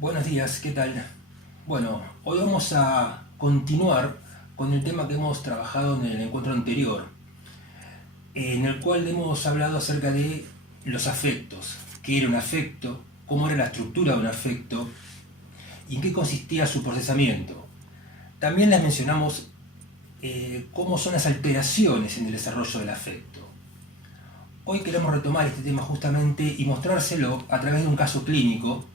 Buenos días, ¿qué tal? Bueno, hoy vamos a continuar con el tema que hemos trabajado en el encuentro anterior, en el cual hemos hablado acerca de los afectos, qué era un afecto, cómo era la estructura de un afecto y en qué consistía su procesamiento. También les mencionamos cómo son las alteraciones en el desarrollo del afecto. Hoy queremos retomar este tema justamente y mostrárselo a través de un caso clínico,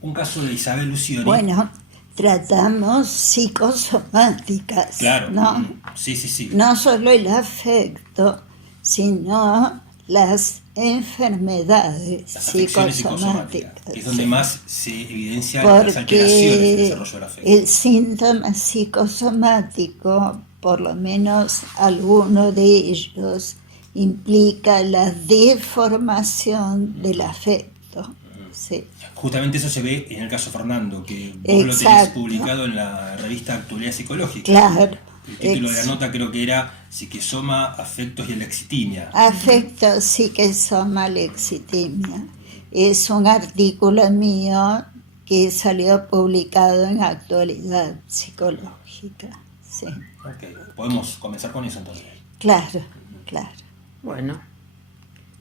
un caso de Isabel Lucioni. Bueno, tratamos psicosomáticas, Claro, ¿no? sí. No solo el afecto, sino las enfermedades Las afecciones psicosomáticas, psicosomáticas. que es donde Sí. más se evidencian las alteraciones en el Porque desarrollo del afecto. el síntoma psicosomático, por lo menos alguno de ellos, implica la deformación del afecto. Sí. Justamente eso se ve en el caso Fernando, que vos lo tenés Exacto. publicado en la revista Actualidad Psicológica. Claro. El título de la nota creo que era Psiquisoma, Afectos y Alexitimia. Afecto psiquisoma lexitimia. Es un artículo mío que salió publicado en Actualidad Psicológica. Sí, Ok, podemos comenzar con eso entonces. claro. Bueno,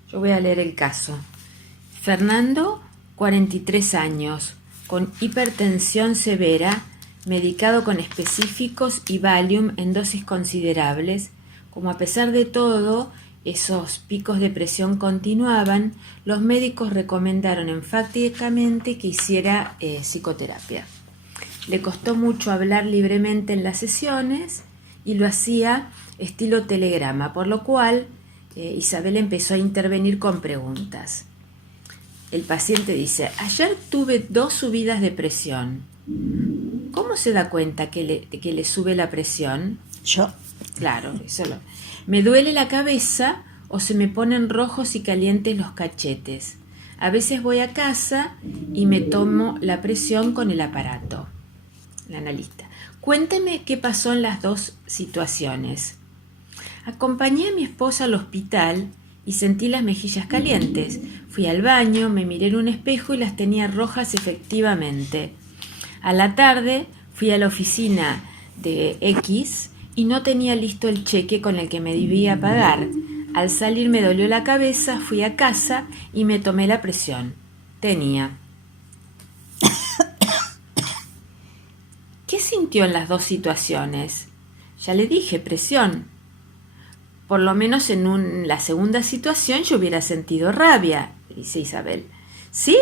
yo voy a leer el caso. Fernando, 43 años, con hipertensión severa, medicado con específicos y Valium en dosis considerables. Como a pesar de todo esos picos de presión continuaban, los médicos recomendaron enfáticamente que hiciera psicoterapia. Le costó mucho hablar libremente en las sesiones y lo hacía estilo telegrama, por lo cual Isabel empezó a intervenir con preguntas. El paciente dice: ayer tuve 2 subidas de presión. ¿Cómo se da cuenta que le sube la presión? Yo. Claro, me duele la cabeza o se me ponen rojos y calientes los cachetes. A veces voy a casa y me tomo la presión con el aparato. El analista: cuénteme qué pasó en las 2 situaciones. Acompañé a mi esposa al hospital y sentí las mejillas calientes. Fui al baño, me miré en un espejo y las tenía rojas efectivamente. A la tarde fui a la oficina de X y no tenía listo el cheque con el que me debía pagar. Al salir me dolió la cabeza, fui a casa y me tomé la presión. Tenía. ¿Qué sintió en las 2 situaciones? Ya le dije, presión. Por lo menos en la segunda situación yo hubiera sentido rabia, dice Isabel. ¿Sí?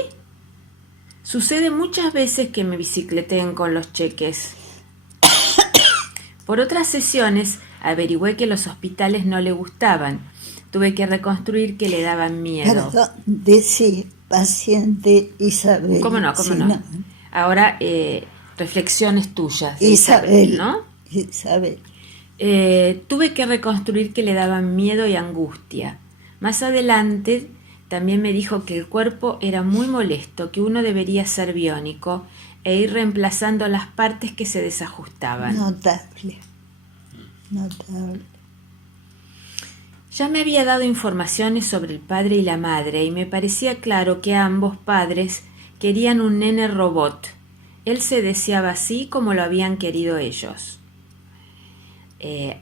Sucede muchas veces que me bicicleteen con los cheques. Por otras sesiones averigüé que los hospitales no le gustaban. Tuve que reconstruir que le daban miedo. Perdón, decí paciente Isabel. ¿Cómo no? Sí, No. Ahora, reflexiones tuyas. Isabel, ¿no? Isabel. Tuve que reconstruir que le daban miedo y angustia. Más adelante también me dijo que el cuerpo era muy molesto, que uno debería ser biónico e ir reemplazando las partes que se desajustaban. Notable. Ya me había dado informaciones sobre el padre y la madre y me parecía claro que ambos padres querían un nene robot. Él se deseaba así como lo habían querido ellos.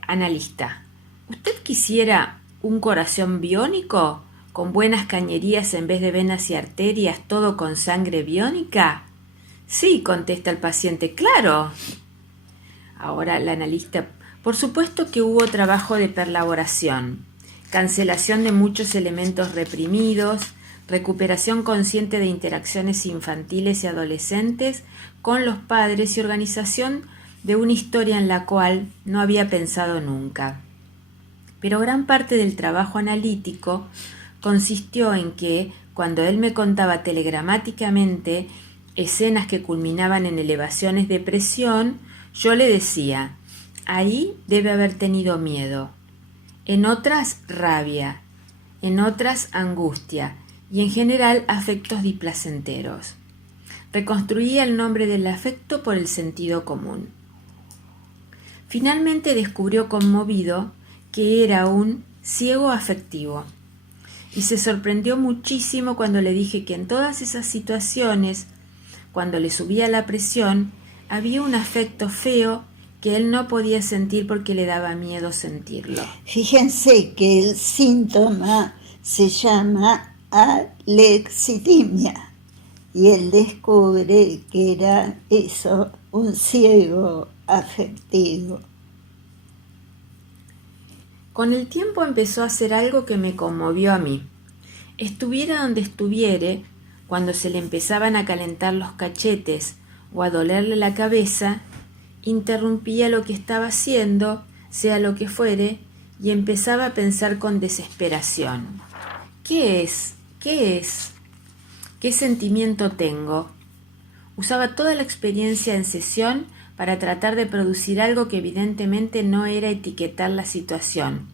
Analista: ¿usted quisiera un corazón biónico con buenas cañerías en vez de venas y arterias, todo con sangre biónica? Sí, contesta el paciente, claro. Ahora el analista: por supuesto que hubo trabajo de perlaboración, cancelación de muchos elementos reprimidos, recuperación consciente de interacciones infantiles y adolescentes con los padres y organización de una historia en la cual no había pensado nunca. Pero gran parte del trabajo analítico consistió en que, cuando él me contaba telegramáticamente escenas que culminaban en elevaciones de presión, yo le decía: ahí debe haber tenido miedo, en otras rabia, en otras angustia y en general afectos displacenteros. Reconstruía el nombre del afecto por el sentido común. Finalmente descubrió conmovido que era un ciego afectivo y se sorprendió muchísimo cuando le dije que en todas esas situaciones cuando le subía la presión, había un afecto feo que él no podía sentir porque le daba miedo sentirlo. Fíjense que el síntoma se llama alexitimia y él descubre que era eso, un ciego afectivo. Con el tiempo empezó a hacer algo que me conmovió a mí. Estuviera donde estuviere, cuando se le empezaban a calentar los cachetes o a dolerle la cabeza, interrumpía lo que estaba haciendo, sea lo que fuere, y empezaba a pensar con desesperación. ¿Qué es? ¿Qué es? ¿Qué sentimiento tengo? Usaba toda la experiencia en sesión para tratar de producir algo que evidentemente no era etiquetar la situación,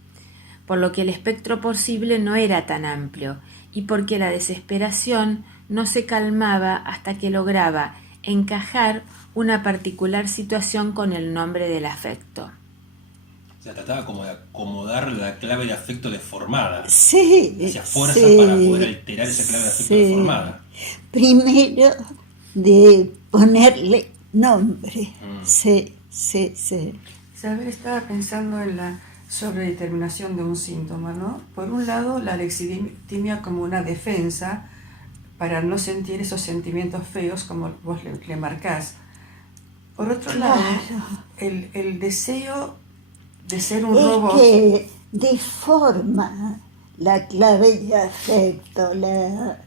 por lo que el espectro posible no era tan amplio y porque la desesperación no se calmaba hasta que lograba encajar una particular situación con el nombre del afecto. O sea, trataba como de acomodar la clave de afecto deformada. Sí, Hacía fuerza sí, para poder alterar esa clave de afecto deformada. Primero de ponerle nombre. Sí. Isabel estaba pensando en la sobredeterminación de un síntoma, ¿no? Por un lado, la alexitimia como una defensa para no sentir esos sentimientos feos como vos le marcás. Por otro lado, el deseo de ser un robot... que deforma la clave de afecto, la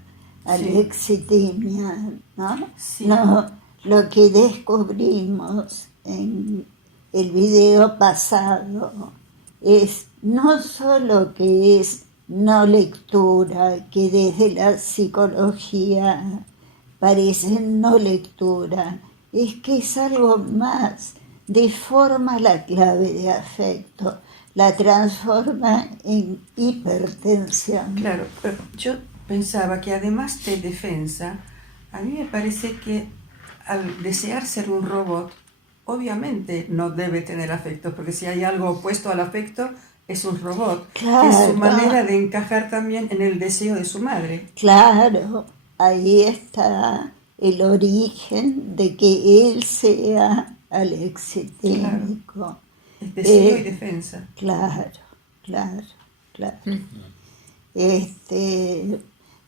alexitimia, ¿no? Sí. No, lo que descubrimos en el video pasado es no solo que es no lectura, que desde la psicología parece no lectura, es que es algo más, deforma la clave de afecto, la transforma en hipertensión. Claro, pero yo pensaba que además de defensa, a mí me parece que al desear ser un robot, obviamente no debe tener afecto, porque si hay algo opuesto al afecto, es un robot. Claro. Es su manera de encajar también en el deseo de su madre. Claro, ahí está el origen de que él sea alexitímico. Claro. Es deseo y defensa. Claro.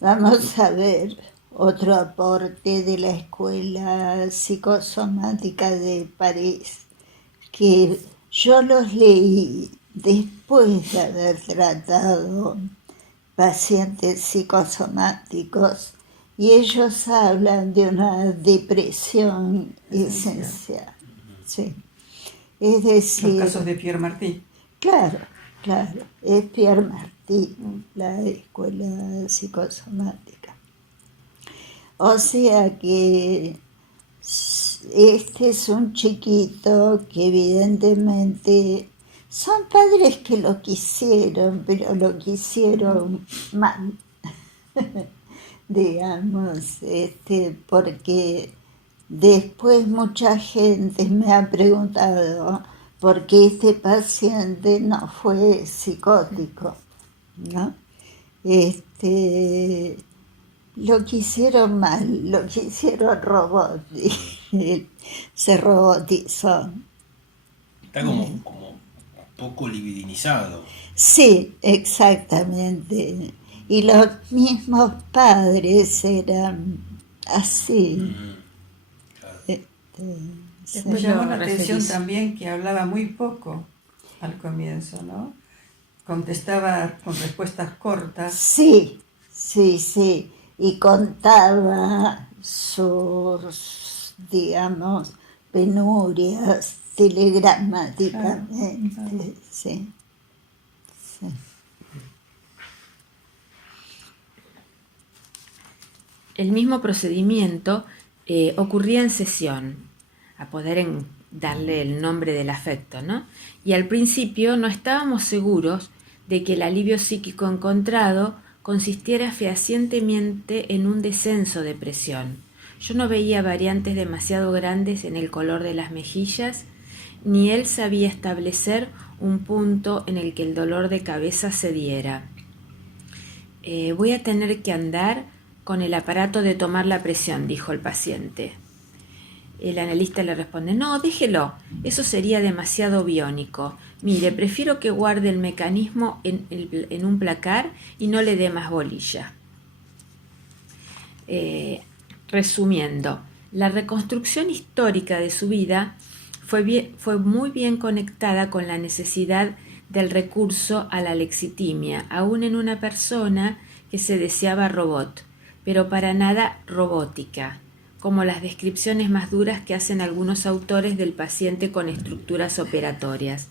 Vamos a ver otro aporte de la Escuela Psicosomática de París, que yo los leí después de haber tratado pacientes psicosomáticos y ellos hablan de una depresión esencial. Sí. Es decir, Los casos de Pierre Martí. Claro, es Pierre Martí, la escuela psicosomática. O sea que este es un chiquito que evidentemente son padres que lo quisieron, pero lo quisieron mal, digamos, porque después mucha gente me ha preguntado por qué este paciente no fue psicótico, ¿no? Lo quisieron mal, lo quisieron robot, y se robotizó. Está como poco libidinizado. Sí, exactamente. Y los mismos padres eran así. Claro. Después llamó la atención también que hablaba muy poco al comienzo, ¿no? Contestaba con respuestas cortas. Sí. Y contaba sus, digamos, penurias telegramáticamente. Claro. Sí. El mismo procedimiento ocurría en sesión, a poder darle el nombre del afecto, ¿no? Y al principio no estábamos seguros de que el alivio psíquico encontrado consistiera fehacientemente en un descenso de presión. Yo no veía variantes demasiado grandes en el color de las mejillas, ni él sabía establecer un punto en el que el dolor de cabeza cediera. Voy a tener que andar con el aparato de tomar la presión, dijo el paciente. El analista le responde, no, déjelo, eso sería demasiado biónico. Mire, prefiero que guarde el mecanismo en un placar y no le dé más bolilla. Resumiendo, la reconstrucción histórica de su vida fue muy bien conectada con la necesidad del recurso a la lexitimia, aún en una persona que se deseaba robot, pero para nada robótica, como las descripciones más duras que hacen algunos autores del paciente con estructuras operatorias,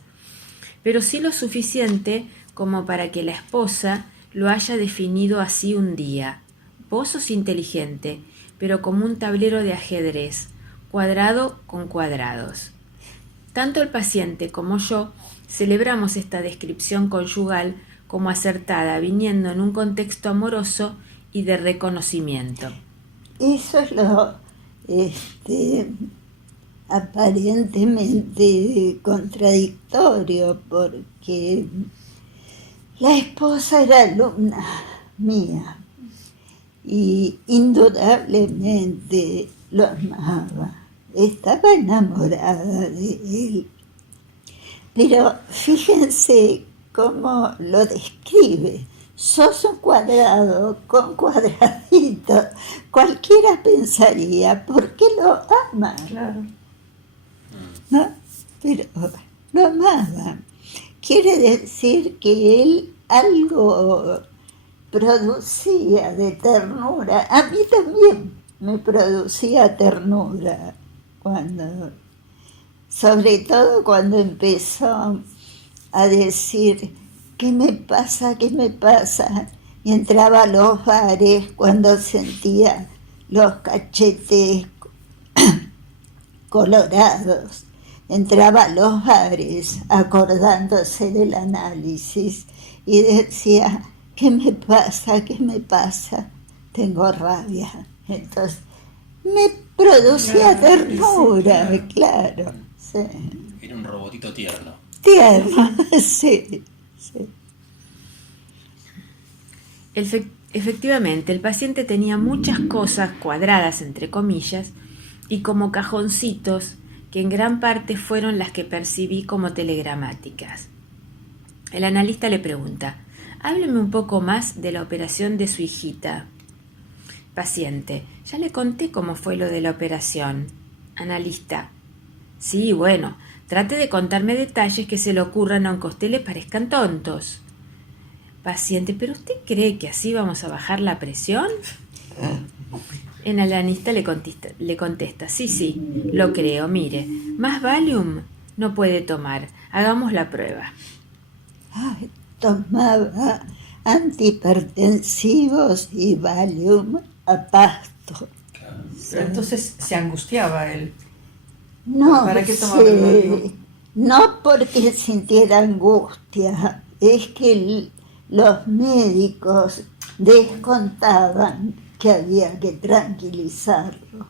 pero sí lo suficiente como para que la esposa lo haya definido así un día. Vos sos inteligente, pero como un tablero de ajedrez, cuadrado con cuadrados. Tanto el paciente como yo celebramos esta descripción conyugal como acertada, viniendo en un contexto amoroso y de reconocimiento. Eso es lo aparentemente contradictorio, porque la esposa era alumna mía y indudablemente lo amaba, estaba enamorada de él. Pero fíjense cómo lo describe. Sos un cuadrado con cuadraditos. Cualquiera pensaría, ¿por qué lo ama? Claro. ¿No? Pero lo amaba. Quiere decir que él algo producía de ternura. A mí también me producía ternura sobre todo cuando empezó a decir, ¿qué me pasa? ¿Qué me pasa? Y entraba a los bares cuando sentía los cachetes colorados. Entraba a los bares acordándose del análisis y decía, ¿qué me pasa? ¿Qué me pasa? Tengo rabia. Entonces, me producía ternura, sí, claro. Sí. Era un robotito tierno. Tierno, sí. Efectivamente, el paciente tenía muchas cosas cuadradas, entre comillas, y como cajoncitos, que en gran parte fueron las que percibí como telegramáticas. El analista le pregunta, hábleme un poco más de la operación de su hijita. Paciente, ya le conté cómo fue lo de la operación. Analista, sí, bueno, trate de contarme detalles que se le ocurran aunque a usted le parezcan tontos. Paciente, ¿pero usted cree que así vamos a bajar la presión? El analista le contesta, sí, lo creo, mire, más Valium no puede tomar, hagamos la prueba. Ay, tomaba antihipertensivos y Valium a pasto. Pero entonces se angustiaba él. No, ¿Para qué tomaba el Valium? No porque sintiera angustia, es que los médicos descontaban que había que tranquilizarlo.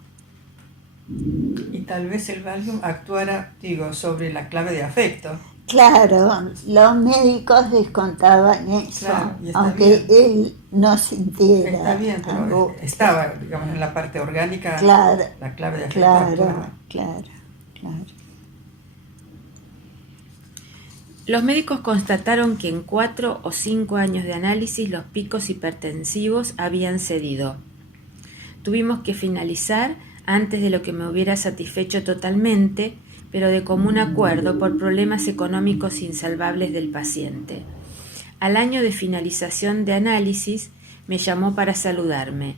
Y tal vez el Valium actuara, sobre la clave de afecto. Claro, los médicos descontaban eso, claro, aunque bien. Él no sintiera. Está bien, pero estaba, en la parte orgánica, claro, la clave de afecto actuaba. Claro. Los médicos constataron que en 4 o 5 años de análisis los picos hipertensivos habían cedido. Tuvimos que finalizar antes de lo que me hubiera satisfecho totalmente, pero de común acuerdo por problemas económicos insalvables del paciente. Al año de finalización de análisis me llamó para saludarme.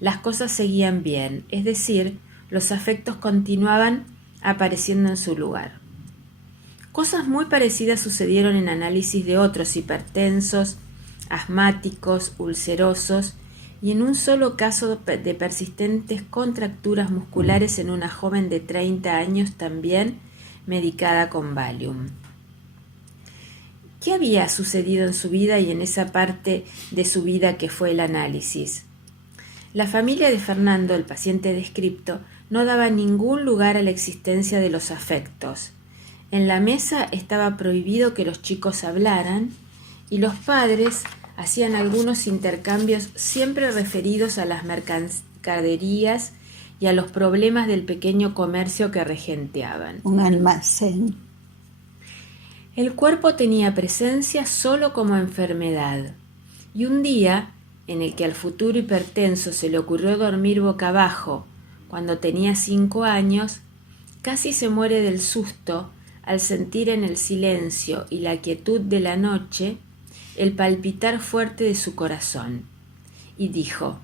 Las cosas seguían bien, es decir, los afectos continuaban apareciendo en su lugar. Cosas muy parecidas sucedieron en análisis de otros hipertensos, asmáticos, ulcerosos y en un solo caso de persistentes contracturas musculares en una joven de 30 años también medicada con Valium. ¿Qué había sucedido en su vida y en esa parte de su vida que fue el análisis? La familia de Fernando, el paciente descripto, no daba ningún lugar a la existencia de los afectos. En la mesa estaba prohibido que los chicos hablaran y los padres hacían algunos intercambios siempre referidos a las mercaderías y a los problemas del pequeño comercio que regenteaban. Un almacén. El cuerpo tenía presencia solo como enfermedad, y un día, en el que al futuro hipertenso se le ocurrió dormir boca abajo cuando tenía 5 años, casi se muere del susto al sentir en el silencio y la quietud de la noche el palpitar fuerte de su corazón, y dijo: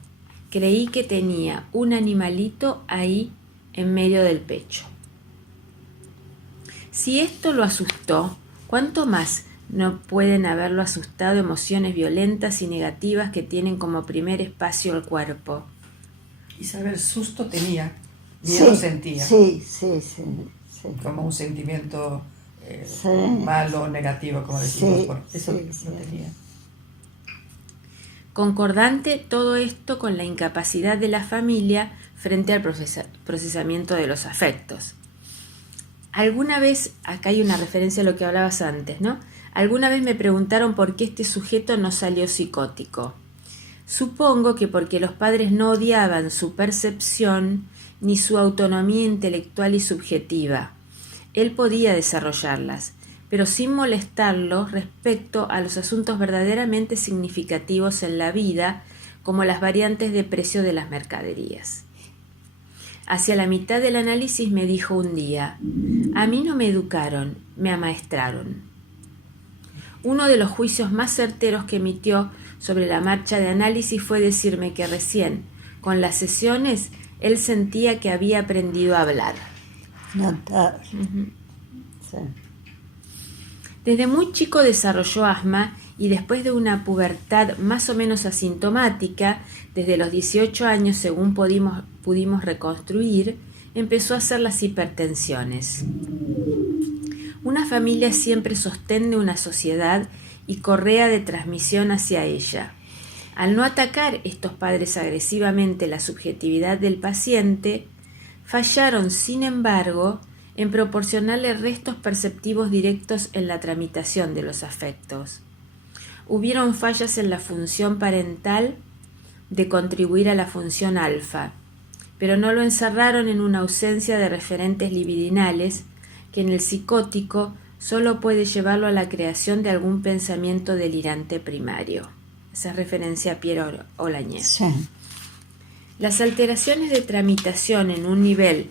creí que tenía un animalito ahí en medio del pecho. Si esto lo asustó, ¿cuánto más no pueden haberlo asustado emociones violentas y negativas que tienen como primer espacio el cuerpo? Isabel, susto tenía, miedo sentía. Sí. Como un sentimiento Sí. malo, negativo, como decimos. Sí, Eso sí, lo sí. tenía. Concordante todo esto con la incapacidad de la familia frente al procesamiento de los afectos. Alguna vez, acá hay una referencia a lo que hablabas antes, ¿no? Alguna vez me preguntaron por qué este sujeto no salió psicótico. Supongo que porque los padres no odiaban su percepción ni su autonomía intelectual y subjetiva. Él podía desarrollarlas, pero sin molestarlo respecto a los asuntos verdaderamente significativos en la vida, como las variantes de precio de las mercaderías. Hacia la mitad del análisis me dijo un día: a mí no me educaron, me amaestraron. Uno de los juicios más certeros que emitió sobre la marcha de análisis fue decirme que recién, con las sesiones, él sentía que había aprendido a hablar. Notable. Sí. Desde muy chico desarrolló asma y después de una pubertad más o menos asintomática, desde los 18 años, según pudimos reconstruir, empezó a hacer las hipertensiones. Una familia es siempre sostén de una sociedad y correa de transmisión hacia ella. Al no atacar estos padres agresivamente la subjetividad del paciente, fallaron, sin embargo, en proporcionarle restos perceptivos directos en la tramitación de los afectos. Hubieron fallas en la función parental de contribuir a la función alfa, pero no lo encerraron en una ausencia de referentes libidinales que en el psicótico solo puede llevarlo a la creación de algún pensamiento delirante primario. Esa es referencia a Pierre Olañez. Sí. Las alteraciones de tramitación en un nivel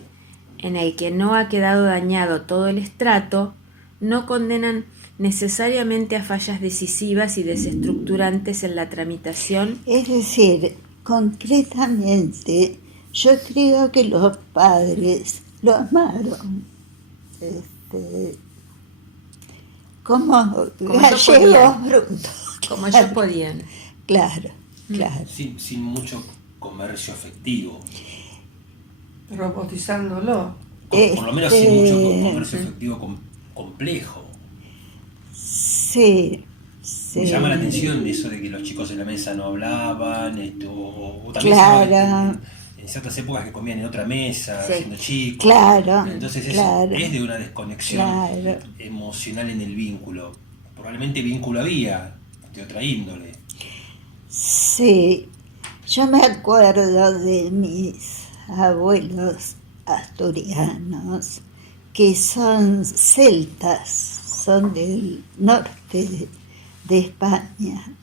en el que no ha quedado dañado todo el estrato no condenan necesariamente a fallas decisivas y desestructurantes en la tramitación. Es decir, concretamente, yo creo que los padres lo amaron. Como gallegos podían. brutos. Como ellos podían. Claro. Sin mucho comercio efectivo. Robotizándolo. Por lo menos sin mucho comercio efectivo complejo. Sí. Me llama la atención eso de que los chicos en la mesa no hablaban, o también Claro. en ciertas épocas que comían en otra mesa, Sí. siendo chicos. Claro. Entonces claro. es de una desconexión Claro. emocional en el vínculo. Probablemente vínculo había, de otra índole. Sí, yo me acuerdo de mis abuelos asturianos, que son celtas, son del norte de España,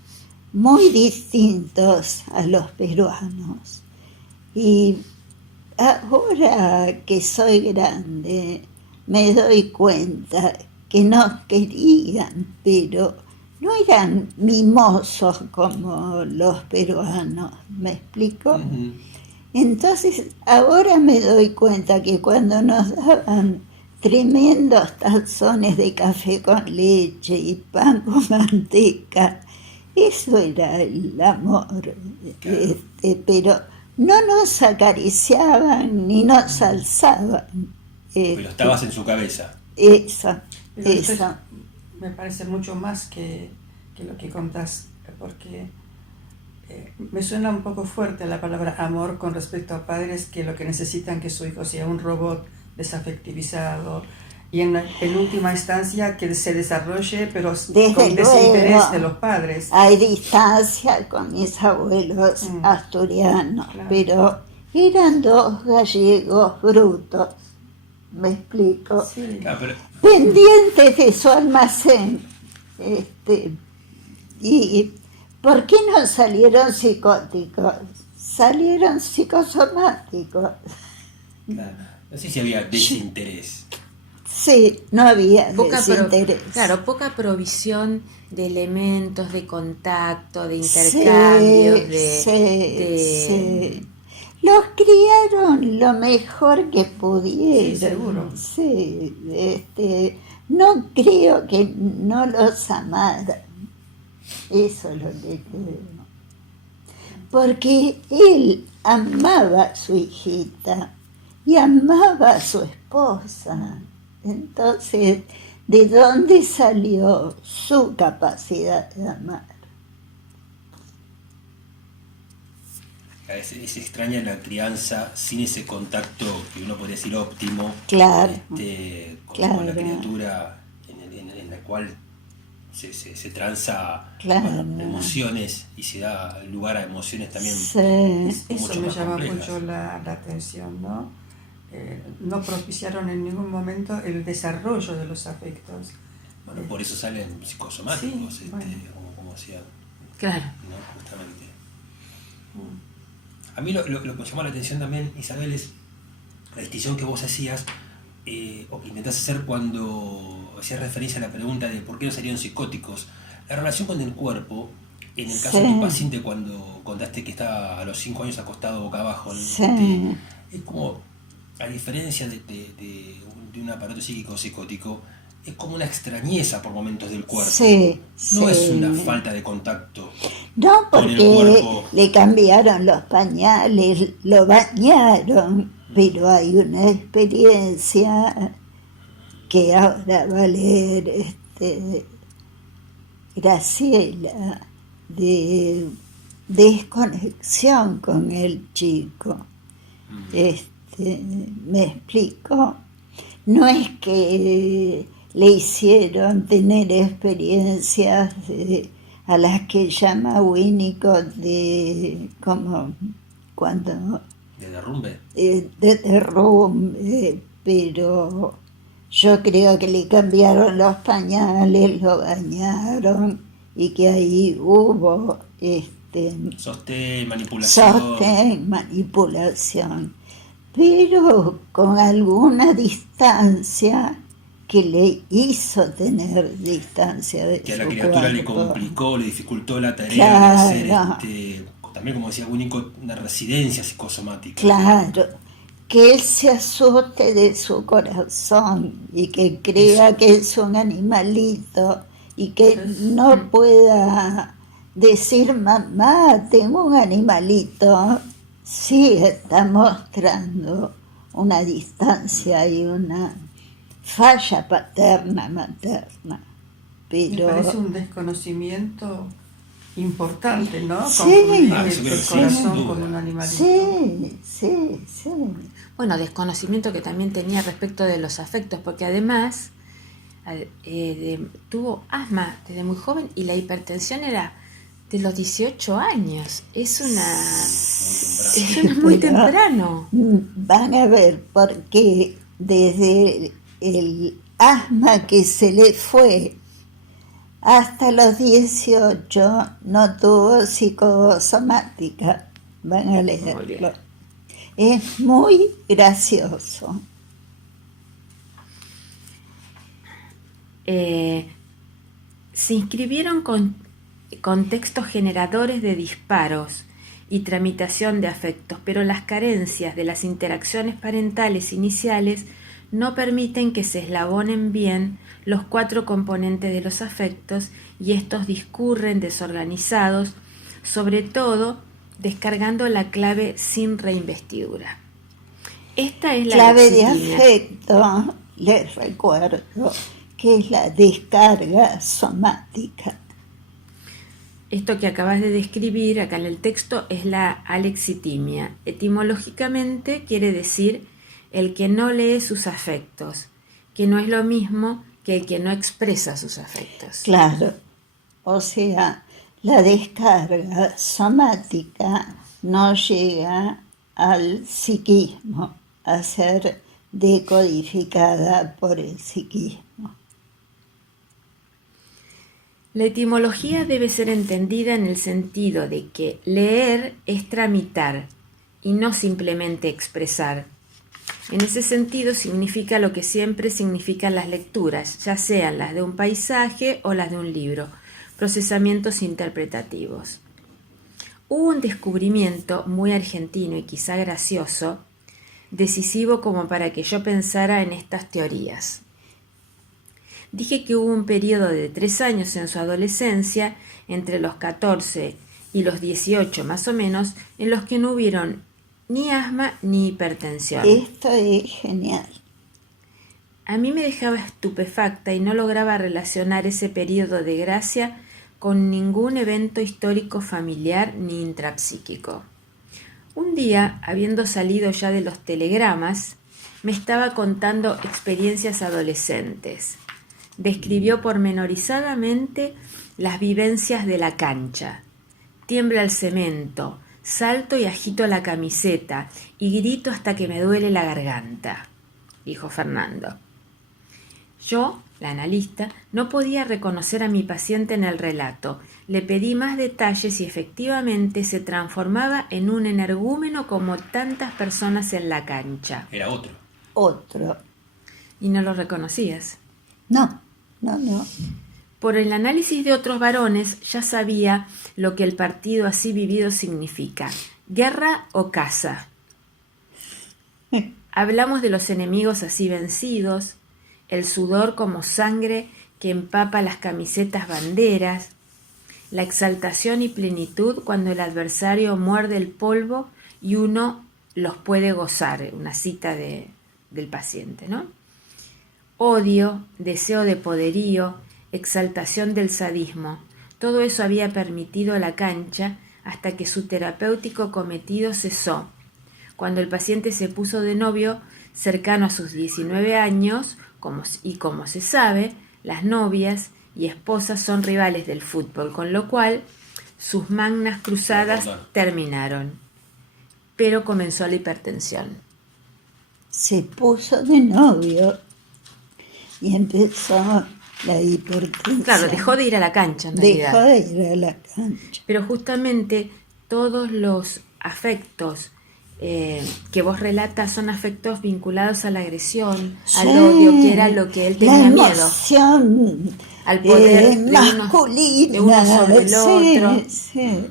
muy distintos a los peruanos. Y ahora que soy grande, me doy cuenta que no querían, pero no eran mimosos como los peruanos, ¿me explico? Uh-huh. Entonces, ahora me doy cuenta que cuando nos daban tremendos tazones de café con leche y pan con manteca, eso era el amor, Claro. pero no nos acariciaban ni nos alzaban. Pero estabas en su cabeza. Eso. Pero esto me parece mucho más que lo que contás, porque me suena un poco fuerte la palabra amor con respecto a padres que lo que necesitan que su hijo sea un robot desafectivizado, y en última instancia que se desarrolle, pero Desde con desinterés luego, de los padres. hay distancia con mis abuelos asturianos, Claro. pero eran dos gallegos brutos, me explico, Sí. Claro, pero pendientes de su almacén. ¿Y por qué no salieron psicóticos? Salieron psicosomáticos. claro, no sé si había desinterés. Sí, no había Poca desinterés. claro, poca provisión de elementos, de contacto, de Sí, intercambios, sí. Los criaron lo mejor que pudieron. Sí, seguro. Sí, no creo que no los amaran. Eso es lo que creo. Porque él amaba a su hijita y amaba a su esposa. Entonces, ¿de dónde salió su capacidad de amar? Es extraña la crianza sin ese contacto que uno podría decir óptimo, Claro, con la criatura en la cual se transa Claro. emociones y se da lugar a emociones también. sí, Eso mucho me más llama complejas. mucho la atención, ¿no? No propiciaron en ningún momento el desarrollo de los afectos. Bueno, por eso salen psicosomáticos, Sí, bueno. como decía, Claro. ¿no? Justamente. A mí lo que me llamó la atención también, Isabel, es la distinción que vos hacías o que intentás hacer cuando hacías referencia a la pregunta de por qué no salieron psicóticos. La relación con el cuerpo, en el caso de tu Sí. paciente cuando contaste que estaba a los 5 años acostado boca abajo, ¿no? Sí. Es como, a diferencia de un aparato psíquico psicótico, es como una extrañeza por momentos del cuerpo. Sí, No sí. es una falta de contacto. No, con el porque cuerpo. le cambiaron los pañales, lo bañaron, pero hay una experiencia que ahora va a leer Graciela, de desconexión con el chico. ¿Me explico? No es que le hicieron tener experiencias a las que llama Winnicott de como cuando ¿De derrumbe? de derrumbe, pero yo creo que le cambiaron los pañales, lo bañaron y que ahí hubo Sostén, manipulación. sostén, manipulación, pero con alguna distancia que le hizo tener distancia de Que a la su criatura le cuerpo. complicó, le dificultó la tarea Claro. de hacer, también como decía Winnicott, una residencia psicosomática. Claro, que él se asuste de su corazón y que crea Eso. que es un animalito y que no pueda decir, mamá, tengo un animalito. Sí, está mostrando una distancia y una falla paterna-materna. Me Pero parece un desconocimiento importante, ¿no? Sí. Confundir Ah, eso creo el que sí, corazón sin con duda. un animalito. sí. Bueno, desconocimiento que también tenía respecto de los afectos, porque además tuvo asma desde muy joven y la hipertensión era de los 18 años. Es muy Pero temprano. van a ver porque desde el asma que se le fue hasta los 18 no tuvo psicosomática. Van a leerlo. Es muy gracioso. Se inscribieron con contextos generadores de disparos y tramitación de afectos, pero las carencias de las interacciones parentales iniciales no permiten que se eslabonen bien los 4 componentes de los afectos y estos discurren desorganizados, sobre todo descargando la clave sin reinvestidura. Esta es la Clave de lexitimia. afecto, les recuerdo, que es la descarga somática. Esto que acabas de describir acá en el texto es la alexitimia. Etimológicamente quiere decir el que no lee sus afectos, que no es lo mismo que el que no expresa sus afectos. Claro, o sea, la descarga somática no llega al psiquismo a ser decodificada por el psiquismo. La etimología debe ser entendida en el sentido de que leer es tramitar y no simplemente expresar. En ese sentido significa lo que siempre significan las lecturas, ya sean las de un paisaje o las de un libro, procesamientos interpretativos. Hubo un descubrimiento muy argentino y quizá gracioso, decisivo como para que yo pensara en estas teorías. Dije que hubo un periodo de 3 años en su adolescencia, entre los 14 y los 18 más o menos, en los que no hubieron ni asma ni hipertensión. Esto es genial. A mí me dejaba estupefacta y no lograba relacionar ese periodo de gracia con ningún evento histórico familiar ni intrapsíquico. Un día, habiendo salido ya de los telegramas, me estaba contando experiencias adolescentes. Describió pormenorizadamente las vivencias de la cancha. Tiembla el cemento, salto y agito la camiseta y grito hasta que me duele la garganta, dijo Fernando. Yo, la analista, no podía reconocer a mi paciente en el relato. Le pedí más detalles y efectivamente se transformaba en un energúmeno como tantas personas en la cancha. Era otro. Otro. ¿Y no lo reconocías? No. Por el análisis de otros varones ya sabía lo que el partido así vivido significa: guerra o caza. Hablamos de los enemigos así vencidos, el sudor como sangre que empapa las camisetas banderas, la exaltación y plenitud cuando el adversario muerde el polvo y uno los puede gozar, una cita del paciente, ¿no? Odio, deseo de poderío, exaltación del sadismo, todo eso había permitido la cancha hasta que su terapéutico cometido cesó. Cuando el paciente se puso de novio, cercano a sus 19 años, como se sabe, las novias y esposas son rivales del fútbol, con lo cual sus magnas cruzadas terminaron. Pero comenzó la hipertensión. Se puso de novio y empezó la hipertensión. Claro, dejó de ir a la cancha en realidad. Dejó de ir a la cancha. Pero justamente todos los afectos que vos relatas son afectos vinculados a la agresión, al odio, que era lo que él tenía miedo. Emoción Al poder masculina. de uno sobre el otro. Sí.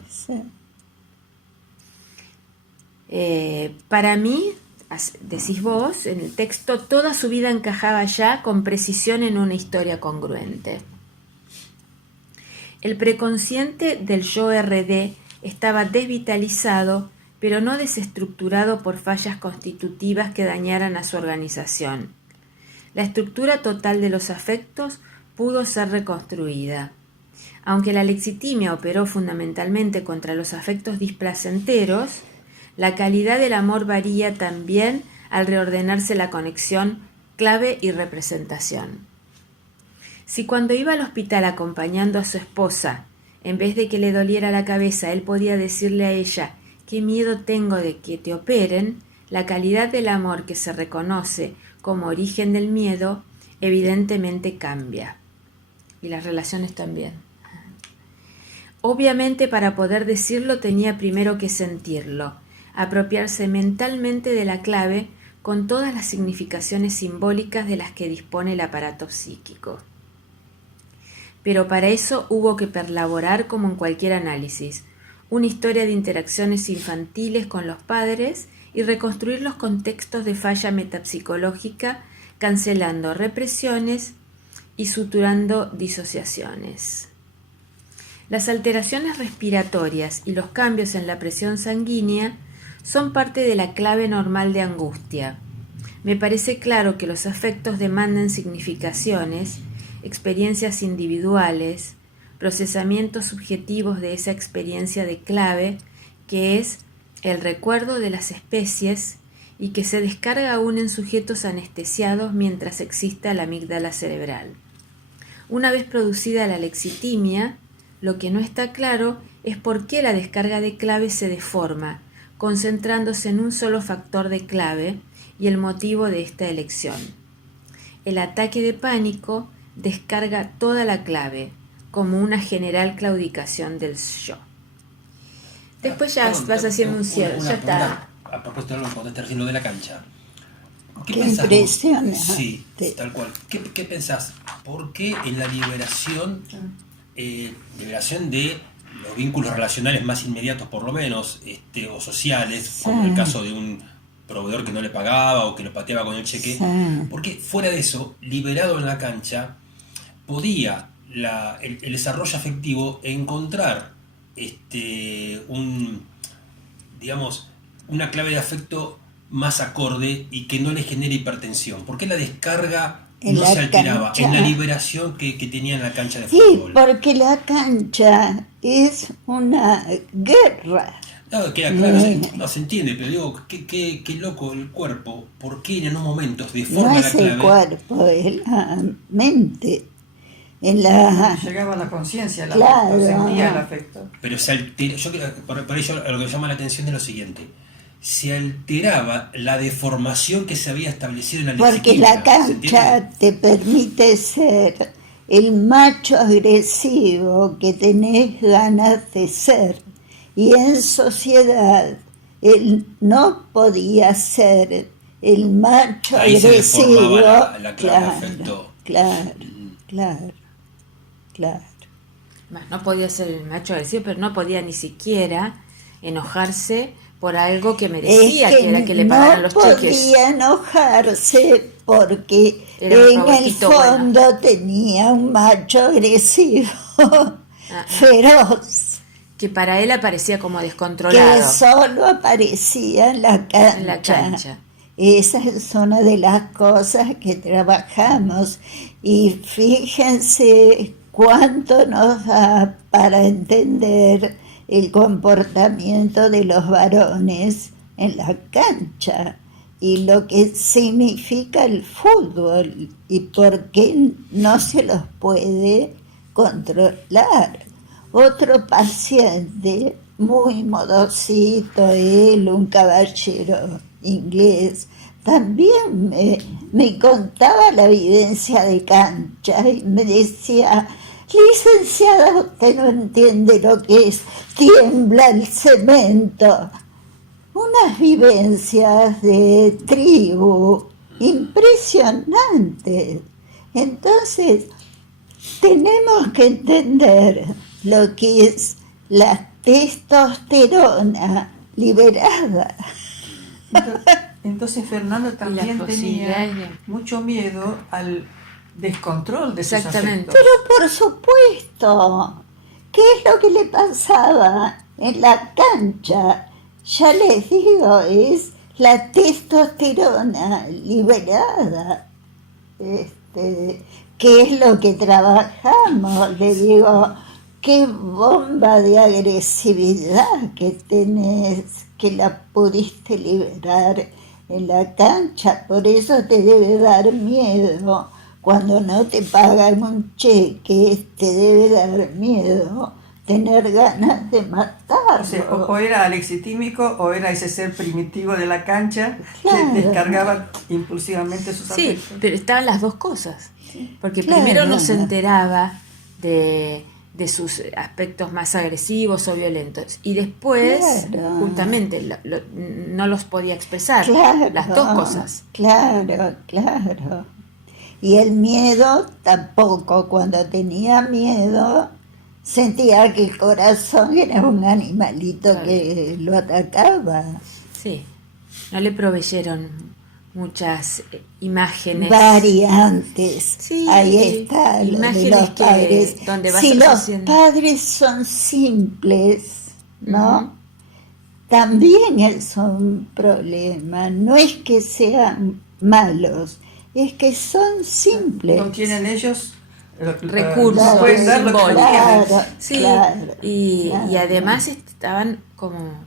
Para mí, decís vos, en el texto, toda su vida encajaba ya con precisión en una historia congruente. El preconsciente del yo RD estaba desvitalizado, pero no desestructurado por fallas constitutivas que dañaran a su organización. La estructura total de los afectos pudo ser reconstruida. Aunque la lexitimia operó fundamentalmente contra los afectos displacenteros, la calidad del amor varía también al reordenarse la conexión clave y representación. Si cuando iba al hospital acompañando a su esposa, en vez de que le doliera la cabeza, él podía decirle a ella: «Qué miedo tengo de que te operen», la calidad del amor que se reconoce como origen del miedo evidentemente cambia. Y las relaciones también. Obviamente, para poder decirlo tenía primero que sentirlo, apropiarse mentalmente de la clave con todas las significaciones simbólicas de las que dispone el aparato psíquico. Pero para eso hubo que perlaborar, como en cualquier análisis, una historia de interacciones infantiles con los padres y reconstruir los contextos de falla metapsicológica, cancelando represiones y suturando disociaciones. Las alteraciones respiratorias y los cambios en la presión sanguínea son parte de la clave normal de angustia. Me parece claro que los afectos demandan significaciones, experiencias individuales, procesamientos subjetivos de esa experiencia de clave, que es el recuerdo de las especies y que se descarga aún en sujetos anestesiados mientras exista la amígdala cerebral. Una vez producida la lexitimia, lo que no está claro es por qué la descarga de clave se deforma, concentrándose en un solo factor de clave y el motivo de esta elección. El ataque de pánico descarga toda la clave, como una general claudicación del yo. Después ya vas haciendo un cierre, ya está. A propósito de lo que contaste recién, lo de la cancha. Qué pensás? impresionante. Sí, tal cual. ¿Qué pensás? ¿Por qué en la liberación de los vínculos relacionales más inmediatos, por lo menos, o sociales, como el caso de un proveedor que no le pagaba o que lo pateaba con el cheque, porque fuera de eso, liberado en la cancha, podía el desarrollo afectivo encontrar una clave de afecto más acorde y que no le genere hipertensión? ¿Por qué la descarga no se alteraba en la liberación que tenía en la cancha de fútbol? Sí, porque la cancha es una guerra. No, queda claro, no se entiende, pero digo, qué loco el cuerpo. ¿Por qué en unos momentos deforma no la es clave? el cuerpo, es la mente. Llegaba a la conciencia, claro, sentía el afecto. Pero se altera, por ello lo que me llama la atención es lo siguiente: se alteraba la deformación que se había establecido en la porque lexitimia. la cancha te permite ser el macho agresivo que tenés ganas de ser, y en sociedad él no podía ser el macho ahí agresivo. se deformaba la clave de afecto. Claro. No podía ser el macho agresivo, pero no podía ni siquiera enojarse por algo que merecía, que era que le pagaran los cheques. No podía enojarse porque era un en el fondo tenía un macho agresivo, feroz. Que para él aparecía como descontrolado. Que solo aparecía en la cancha. Esa es una de las cosas que trabajamos, y fíjense cuánto nos da para entender el comportamiento de los varones en la cancha y lo que significa el fútbol y por qué no se los puede controlar. Otro paciente, muy modosito, él, un caballero inglés, también me contaba la vivencia de cancha y me decía: licenciada, usted no entiende lo que es, tiembla el cemento. Unas vivencias de tribu impresionantes. Entonces, tenemos que entender lo que es la testosterona liberada. Entonces Fernando también tenía mucho miedo al descontrol de sus afectos. Pero por supuesto, ¿qué es lo que le pasaba en la cancha? Ya les digo, es la testosterona liberada. ¿Qué es lo que trabajamos? Le digo, qué bomba de agresividad que tenés, que la pudiste liberar en la cancha. Por eso te debe dar miedo. Cuando no te pagan un cheque, te debe dar miedo tener ganas de matarlo. O sea, o era alexitímico o era ese ser primitivo de la cancha que descargaba impulsivamente sus afectos. Sí, pero estaban las dos cosas. Porque primero no se enteraba de sus aspectos más agresivos o violentos, y después justamente no los podía expresar, las dos cosas. Claro. Y el miedo tampoco. Cuando tenía miedo sentía que el corazón era un animalito que lo atacaba. Sí, no le proveyeron muchas imágenes. Variantes. Sí, ahí está lo de los padres. Si los padres son simples, ¿no? También es un problema. No es que sean malos, es que son simples. No tienen ellos recursos, pueden dar lo que simbólicos. Claro. Y además estaban como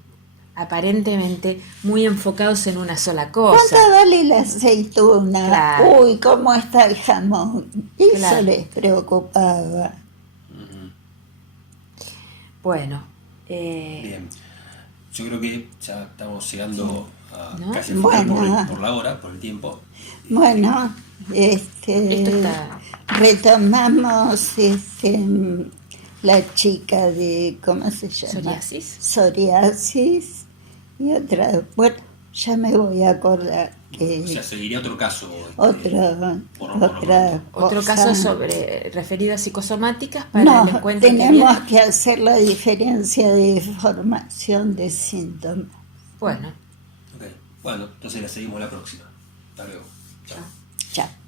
aparentemente muy enfocados en una sola cosa. ¿Cuánto vale la aceituna? Claro. Uy, ¿cómo está el jamón? Eso Claro. les preocupaba. Bueno, Bien. Yo creo que ya estamos llegando a ¿No? casi al final Bueno. por la hora, por el tiempo. Bueno, esto está... retomamos la chica de, ¿cómo se llama? ¿Psoriasis? Psoriasis y otra, bueno, ya me voy a acordar que O sea, seguiría otro caso. otra Otro cosa. caso referido a psicosomáticas para el No, encuentro que tenemos viene. que hacer la diferencia de formación de síntomas. Bueno, Ok. Bueno, entonces la seguimos la próxima. Hasta luego. Chao. Chao.